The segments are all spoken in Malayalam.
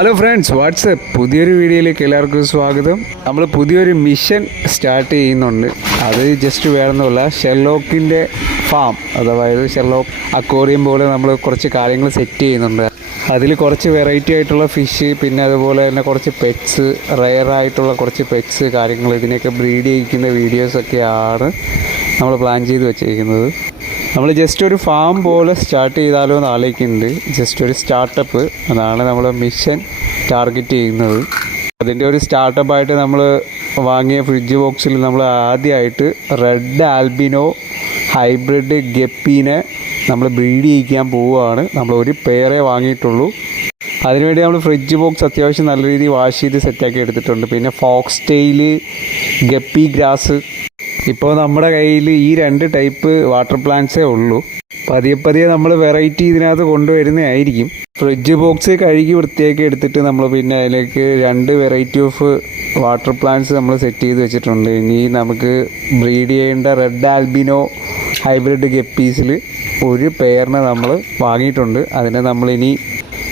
ഹലോ ഫ്രണ്ട്സ്, വാട്സപ്പ് പുതിയൊരു വീഡിയോയിലേക്ക് എല്ലാവർക്കും സ്വാഗതം. നമ്മൾ പുതിയൊരു മിഷൻ സ്റ്റാർട്ട് ചെയ്യുന്നുണ്ട്. അത് ജസ്റ്റ് വേണമെന്നുള്ള ഷെർലോക്കിൻ്റെ ഫാം, അതായത് ഷെർലോക്ക് അക്വേറിയം പോലെ നമ്മൾ കുറച്ച് കാര്യങ്ങൾ സെറ്റ് ചെയ്യുന്നുണ്ട്. അതിൽ കുറച്ച് വെറൈറ്റി ആയിട്ടുള്ള ഫിഷ്, പിന്നെ അതുപോലെ തന്നെ കുറച്ച് പെറ്റ്സ്, റെയറായിട്ടുള്ള കുറച്ച് പെറ്റ്സ് കാര്യങ്ങൾ, ഇതിനെയൊക്കെ ബ്രീഡ് ചെയ്യിക്കുന്ന വീഡിയോസൊക്കെയാണ് നമ്മൾ പ്ലാൻ ചെയ്ത് വെച്ചിരിക്കുന്നത്. നമ്മൾ ജസ്റ്റ് ഒരു ഫാം പോലെ സ്റ്റാർട്ട് ചെയ്താലോ എന്ന് ആലോചിക്കുന്നുണ്ട്. ജസ്റ്റ് ഒരു സ്റ്റാർട്ടപ്പ്, അതാണ് നമ്മൾ മിഷൻ ടാർഗറ്റ് ചെയ്യുന്നത്. അതിൻ്റെ ഒരു സ്റ്റാർട്ടപ്പായിട്ട് നമ്മൾ വാങ്ങിയ ഫ്രിഡ്ജ് ബോക്സിൽ നമ്മൾ ആദ്യമായിട്ട് റെഡ് ആൽബിനോ ഹൈബ്രിഡ് ഗപ്പീനെ നമ്മൾ ബ്രീഡ് ചെയ്യിക്കാൻ പോവുകയാണ്. നമ്മൾ ഒരു പെയറേ വാങ്ങിയിട്ടുള്ളൂ. അതിനുവേണ്ടി നമ്മൾ ഫ്രിഡ്ജ് ബോക്സ് അത്യാവശ്യം നല്ല രീതിയിൽ വാഷ് ചെയ്ത് സെറ്റാക്കി എടുത്തിട്ടുണ്ട്. പിന്നെ ഫോക്സ് ടെയിൽ, ഗപ്പി ഗ്രാസ്. ഇപ്പോൾ നമ്മുടെ കയ്യിൽ ഈ 2 ടൈപ്പ് വാട്ടർ പ്ലാന്റ്സേ ഉള്ളൂ. പതിയെ നമ്മൾ വെറൈറ്റി ഇതിനകത്ത് കൊണ്ടുവരുന്നതായിരിക്കും. ഫ്രിഡ്ജ് ബോക്സ് കഴുകി വൃത്തിയാക്കി എടുത്തിട്ട് നമ്മൾ പിന്നെ അതിലേക്ക് 2 വെറൈറ്റി ഓഫ് വാട്ടർ പ്ലാന്റ്സ് നമ്മൾ സെറ്റ് ചെയ്ത് വെച്ചിട്ടുണ്ട്. ഇനി നമുക്ക് ബ്രീഡ് ചെയ്യേണ്ട റെഡ് ആൽബിനോ ഹൈബ്രിഡ് ഗപ്പീസിൽ ഒരു പെയറിനെ നമ്മൾ വാങ്ങിയിട്ടുണ്ട്. അതിനെ നമ്മളിനി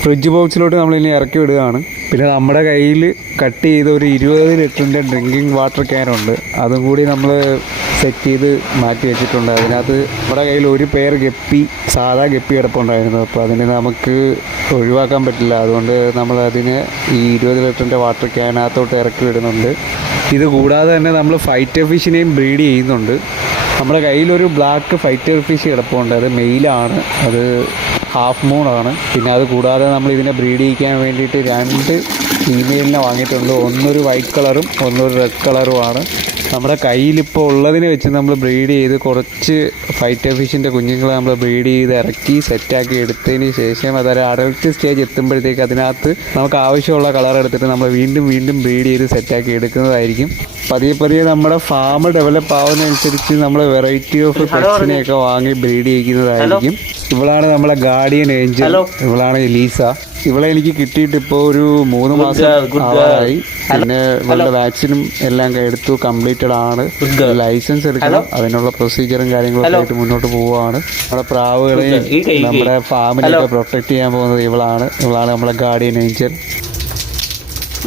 ഫ്രിഡ്ജ് ബോക്സിലോട്ട് നമ്മളിനി ഇറക്കി വിടുകയാണ്. പിന്നെ നമ്മുടെ കയ്യിൽ കട്ട് ചെയ്ത ഒരു 20 ലിറ്ററിൻ്റെ ഡ്രിങ്കിങ് വാട്ടർ ക്യാനുണ്ട്. അതും കൂടി നമ്മൾ സെറ്റ് ചെയ്ത് മാറ്റി വെച്ചിട്ടുണ്ട്. അതിനകത്ത് നമ്മുടെ കയ്യിൽ ഒരു പെയർ ഗപ്പി, സാധാ ഗപ്പി കിടപ്പുണ്ടായിരുന്നു. അപ്പോൾ അതിനെ നമുക്ക് ഒഴിവാക്കാൻ പറ്റില്ല. അതുകൊണ്ട് നമ്മൾ അതിന് ഈ 20 ലിറ്ററിൻ്റെ വാട്ടർ ക്യാനകത്തോട്ട് ഇറക്കി വിടുന്നുണ്ട്. ഇത് കൂടാതെ തന്നെ നമ്മൾ ഫൈറ്റർ ഫിഷിനെയും ബ്രീഡ് ചെയ്യുന്നുണ്ട്. നമ്മുടെ കയ്യിലൊരു ബ്ലാക്ക് ഫൈറ്റർ ഫിഷ് കിടപ്പുണ്ട്. അത് മെയിലാണ്, അത് ഹാഫ് മൂണാണ്. പിന്നെ അത് കൂടാതെ നമ്മൾ ഇതിനെ ബ്രീഡ് ചെയ്യിക്കാൻ വേണ്ടിയിട്ട് 2 ഫീമെയിലിനെ വാങ്ങിയിട്ടുണ്ട്. ഒന്നൊരു വൈറ്റ് കളറും ഒന്നൊരു റെഡ് കളറുമാണ്. നമ്മുടെ കയ്യിലിപ്പോൾ ഉള്ളതിനെ വെച്ച് നമ്മൾ ബ്രീഡ് ചെയ്ത് കുറച്ച് ഫൈറ്റർ ഫിഷിൻ്റെ കുഞ്ഞുങ്ങളെ നമ്മൾ ബ്രീഡ് ചെയ്ത് ഇറക്കി സെറ്റാക്കി എടുത്തതിന് ശേഷം അതൊരു അഡൽട്ട് സ്റ്റേജ് എത്തുമ്പോഴത്തേക്ക് അതിനകത്ത് നമുക്ക് ആവശ്യമുള്ള കളർ എടുത്തിട്ട് നമ്മൾ വീണ്ടും ബ്രീഡ് ചെയ്ത് സെറ്റാക്കി എടുക്കുന്നതായിരിക്കും. പതിയെ നമ്മുടെ ഫാം ഡെവലപ്പ് ആവുന്നതനുസരിച്ച് നമ്മൾ വെറൈറ്റി ഓഫ് പെറ്റ്സിനെയൊക്കെ വാങ്ങി ബ്രീഡ് ചെയ്യിക്കുന്നതായിരിക്കും. ഇവളാണ് നമ്മളെ ഗാർഡിയൻ ഏഞ്ചൽ, ഇവളാണ് ലീസ. ഇവളെ എനിക്ക് കിട്ടിയിട്ട് ഇപ്പോൾ ഒരു 3 മാസം ആവാറായി. പിന്നെ ഇവളുടെ വാക്സിനും എല്ലാം എടുത്തു, കംപ്ലീറ്റഡ് ആണ്. ലൈസൻസ് എടുക്കണം, അതിനുള്ള പ്രൊസീജിയറും കാര്യങ്ങളൊക്കെ ആയിട്ട് മുന്നോട്ട് പോവുകയാണ്. നമ്മുടെ പ്രാവുകളെയും നമ്മുടെ ഫാമിനെയൊക്കെ പ്രൊട്ടക്ട് ചെയ്യാൻ പോകുന്നത് ഇവളാണ് നമ്മളെ ഗാർഡിയൻ ഏഞ്ചൽ.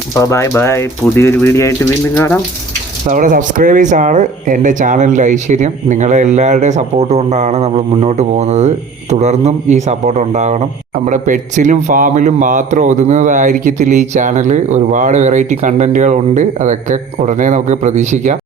അപ്പോൾ ബൈ, പുതിയൊരു വീഡിയോ ആയിട്ട് വീണ്ടും കാണാം. നമ്മുടെ സബ്സ്ക്രൈബേഴ്സാണ് എൻ്റെ ചാനലിൻ്റെ ഐശ്വര്യം. നിങ്ങളുടെ എല്ലാവരുടെയും സപ്പോർട്ട് കൊണ്ടാണ് നമ്മൾ മുന്നോട്ട് പോകുന്നത്. തുടർന്നും ഈ സപ്പോർട്ട് ഉണ്ടാകണം. നമ്മുടെ പെറ്റ്സിലും ഫാമിലും മാത്രം ഒതുങ്ങുന്നതായിരിക്കത്തില്ല ഈ ചാനൽ. ഒരുപാട് വെറൈറ്റി കണ്ടൻറ്റുകളുണ്ട്. അതൊക്കെ ഉടനെ നമുക്ക് പ്രതീക്ഷിക്കാം.